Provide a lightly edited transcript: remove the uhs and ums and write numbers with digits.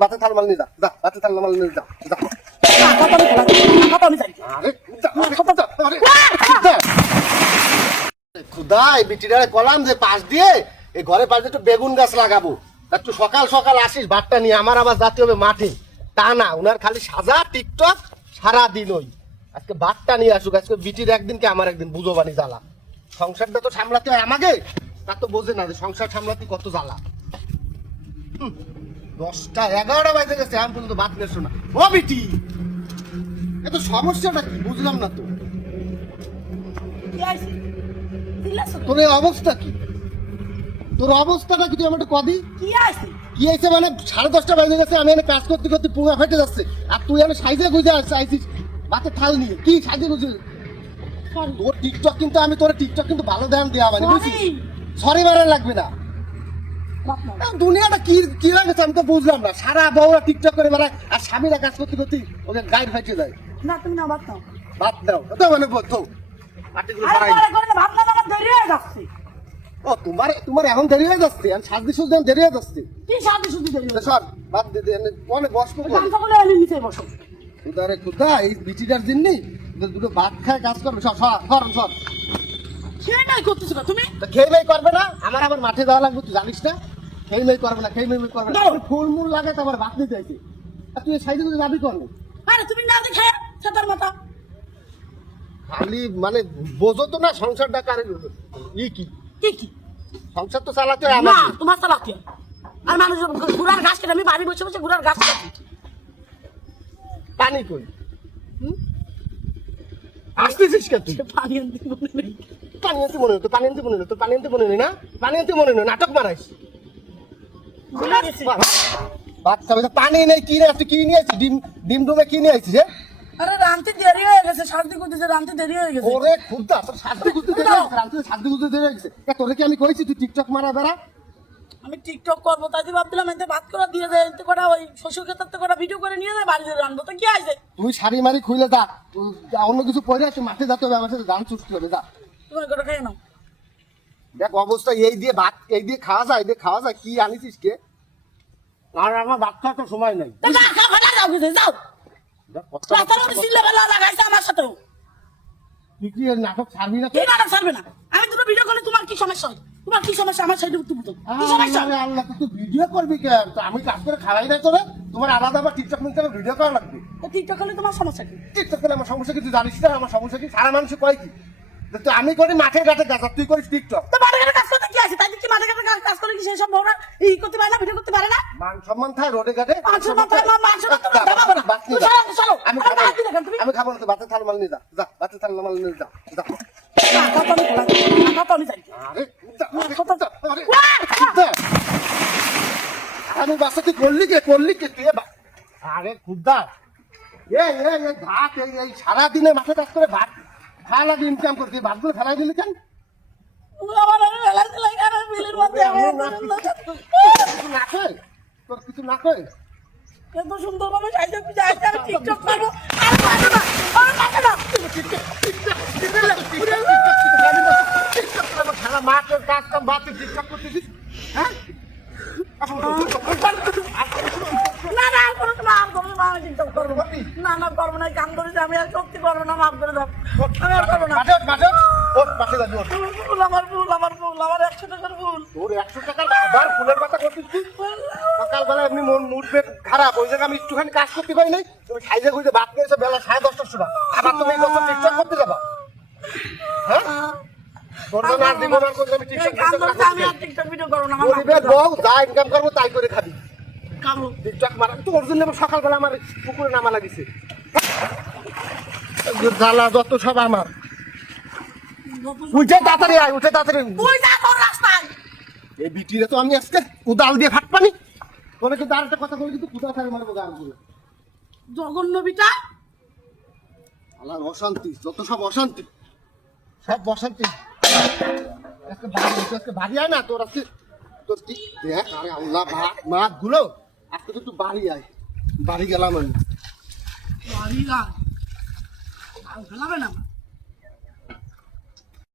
বাতে থাল মাল নিয়ে যা যা বাতে থাল মাল নিয়ে যা যা খুদাই বিটিটারে কলাম যে পাশ দিয়ে এই ঘরে পাশ দিয়ে একটু বেগুন গাছ লাগাবো, একটু সকাল সকাল আসিস ভাতটা নিয়ে, আমার আবার যাতে হবে মাঠে। তা না, উনার খালি সাজা টিকটক সারাদিন ওই। আজকে ভাতটা নিয়ে আসুক, আজকে বিটির একদিনকে আমার একদিন বুঝো বানি জ্বালা। সংসারটা তো সামলাতে হয় আমাকে, তা তো বোঝে না যে সংসার সামলাতে কত জ্বালা। 10টা 11টা বাজে গেছে, আমি পর্যন্ত ভাত নেছো না। ও বিটি, এত সমস্যাটা কি বুঝলাম না তো। তোর এই অবস্থা কি? তোর অবস্থাটা কি তুই আমার একটু কদি? কি আছে মানে 10:30 বাজে গেছে, আমি এখানে কাজ করতে করতে পুঙা ফেটে যাচ্ছে, আর তুই এখানে সাইজে গুজে আইছিস ভাতের থাল নিয়ে। কি সাইজে গুজে? তোর টিকটক কিন্তু আমি তোর টিকটক কিন্তু ভালো ধ্যান দেওয়া মানে বুঝছিস? সরি মারা লাগবে না। দুনিয়াটা কি কি লাগছে আমি তো বুঝলাম না। সারা বউরা টিকটক করে বেড়ায় আর স্বামীরা কাজ করতে করতে ওকে গাইড ফাইটে যায়। না তুমি না ভাত দাও, ভাত দাও তো মানে বলতো আটিগুলো বাড়াই। ভাত না আমার দেরি হয়ে যাচ্ছে। ও তোমার তোমার এখন দেরি হয়ে যাচ্ছে, আমি সাজদি সুজদি দেরি হয়ে যাচ্ছে। কি সাথে শুধু দেরি হয়ে সর ভাত দিতে অনেক বসবো করে গামছাগুলো এনে নিচে বসো। উদারে খুদা এই বিচিটার জন্য দুটো ভাত খায় কাজ করবে। সর সর সর সর। খেয়ে নাই করতেছো না তুমি? তো খেয়ে মেয়ে করবে না, আমার আবার মাঠে যাওয়া লাগবে, তুই জানিস না? খেয়ে মেয়ে করবে না, খেয়ে মেয়ে করবে না। ফুল মূল লাগে তো আমার ভাত নিতে চাইছি, আর তুই সাইডে করে যাবি করবে। আরে তুমি না দেখে ছাতার মাথা খালি মানে বোঝো তো না সংসারটা কারে ই কি কি কি সংসার তো চালাতে না আমার। তোমার চালাতে আর মানুষ ঘোড়ার ঘাস কেটে আমি বাড়ি বসে বসে ঘোড়ার ঘাস কাটি। পানি কই আসতেছিস কেন তুই? পানি আনতে মনে নেই। পানি আনতে মনে নেই তো, পানি আনতে মনে নেই তো, পানি আনতে মনে নেই না, পানি আনতে মনে নেই, নাটক মারাইস। ভুলে গেছি। ভাত খাবে তো পানি নেই, কি নিয়ে আসছিস? কি নিয়ে আসছিস? ডিম ডিম ডুমে কি নিয়ে আসছিস? আরে রানতে দেরি হয়ে গেছে, শান্তি করতেছে, রানতে দেরি হয়ে গেছে। ওরে খুদা তোর সাজতে গুজতে দেরি হয়ে গেছে, সাজতে গুজতে দেরি হয়ে গেছে। তোরে কি আমি কইছি তুই টিকটক মারা বেড়া? আমি টিকটক করবো তাই ভাবছিলাম এতে ভাত করা দিয়ে যায়, এতে করা ওই শ্বশুর ক্ষেত্রে করা ভিডিও করে নিয়ে যায় বাড়িতে রানবো, তো কি আছে? তুই শাড়ি মারি খুলে যা, অন্য কিছু পরে আছে, মাঠে যেতে হবে, আমার সাথে গান চুষতে হবে, যা। তোমার করে খেয়ে নাও। দেখ অবস্থা, এই দিয়ে ভাত এই দিয়ে খাওয়া যায়, এই দিয়ে খাওয়া যায়। কি আনিছিস কে? আর আমার ভাত খাওয়ার তো সময় নাই। তা না, খাও, খাও, যাও কিছু, যাও। দেখ কত রাস্তার মধ্যে চিল্লাপাল্লা লাগাইছে আমার সাথেও। তুই কি এর নাটক ছাড়বি না? কি নাটক ছাড়বে না? আমি দুটো ভিডিও করলে তোমার কি সমস্যা হয়? তোমার কি সমস্যা? আমার সাইডে উত্তর তো কি সমস্যা? আরে আল্লাহ, তুই ভিডিও করবি কেন? তো আমি কাজ করে খাওয়াই না তোরে, তোমার আলাদা আবার টিকটক মিলতে ভিডিও করা লাগবে। তো টিকটক করলে তোমার সমস্যা কি? টিকটক করে আমার সমস্যা কি তুই জানিস না? আমার সমস্যা কি সারা মানুষ কয় কি যে তুই, আমি করি মাঠের ঘাটে কাজ আর তুই করিস টিকটক। তো মাঠে ঘাটে কাজ করতে কি আছে? তাই কি মাঠে ঘাটে কাজ করলে কি সেই সব বউরা ই করতে পারে না, ভিডিও করতে পারে না? মান সম্মান থাকে রোডে ঘাটে। মানুষের মাথায় মানুষের মাথায় দাবাবো না। চলো, আমি আরে বাদ দিলে কেন তুমি? আমি খাবো না, তো ভাতের থাল মাল নিয়ে যা, যা ভাতের থাল মাল নিয়ে যা, যা। না, কত আমি খেলাম। না, কত আমি যাই। আরে আমি বাসা তুই করলি কে তুই? আরে খুদা এই ভাত এই সারাদিনে মাঠে কাজ করে ভাত খাওয়া লাগে, ইনকাম করতে ভাতগুলো ফেলাই দিলি কেন? আমার আর বেলা দিলে কেন বিলের মধ্যে আমার কিছু না কয় তোর, কিছু না কয়? এত সুন্দর ভাবে সাইজে পিজে আসছে, আমি টিকটক করবো। আর পারবে না, আর পারবে না। সারা মাঠের কাজ কাম বাদ দিয়ে টিকটক করতেছিস, হ্যাঁ? না না, আর করবো না, আর করবো না, আমি টিকটক করবো না। না করবো না, কাম করেছি আমি, আর সত্যি করবো না, মাফ করে দাও। আমি আর করবো না। আমার ভুল, আমার 100 টাকার ভুল। তোর 100 টাকার আবার ফুলের কথা করছিস তুই? সকালবেলা এমনি মন মুডবে খারাপ, ওই জায়গায় আমি একটুখানি কাজ করতে পারি নাই, তুমি সাইজে খুঁজে ভাত নিয়েছো বেলা 10:30টার সময়, আবার তুমি এই বছর টিকটক করতে যাবা? হ্যাঁ, তোর জন্য আর দিব না, আমি টিকটক আমি আর টিকটক ভিডিও করবো না, আমার মাফ করে গরিবের দাও। বউ যা ইনকাম করবো তাই করে খাবি, খাবো। টিকটক মারা তোর জন্য সকালবেলা আমার পুকুরে নামা লাগিছে, জ্বালা যত সব আমার। উঠে তাড়াতাড়ি আয়, উঠে তাড়াতাড়ি। তুই যা তোর রাস্তায়। এই বিটিরে তো আমি আজকে উদাল দিয়ে ভাত পানি, তোর কিন্তু আর একটা কথা বলি, কিন্তু কুদা ছাড়ে মারবো গান গুলো। জঘন্য বিটা। আল্লাহর অশান্তি, যত সব অশান্তি, সব অশান্তি। আজকে বাড়ি আয় না তোর, আজকে তোর কি দেখ। আরে আল্লাহ, ভাত মাছ গুলো আজকে তো একটু বাড়ি আয়। বাড়ি গেলাম আমি। বাড়ি না, আর ফেলাবে না।